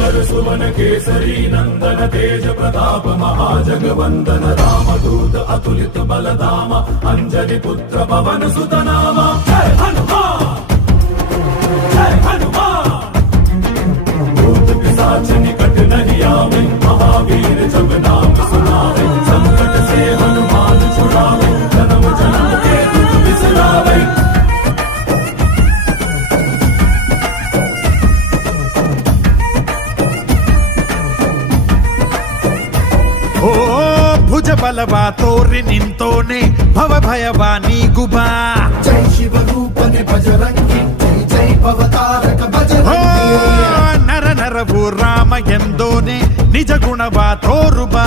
सुवन केसरी नंदन तेज प्रताप महाजगवंदन रामदूत अतुलित बलधाम अंजलि पुत्र पवन सुत नाम जय हनुमान जय हनुमान। भूत पिशाच निकट नहीं आवे महावीर जब नाम सुनावे संकट से हनुमान छुड़ावे जन्म जन्म के दुख बिसरावे। ಓ ಭುಜ ಬಲವ ತೋರಿ ನಿಂತೋನೆ ಭವ ಭಯವ ನೀಗುಬಾ ಜೈ ಶಿವ ರೂಪನೆ ಬಜರಂಗಿ ಜೈ ಜೈ ಭವತಾರಕ ಬಜರಂಗಿ ನರ ನರವು ರಾಮ ಎಂದೋನೆ ನಿಜ ಗುಣವ ತೋರುಬಾ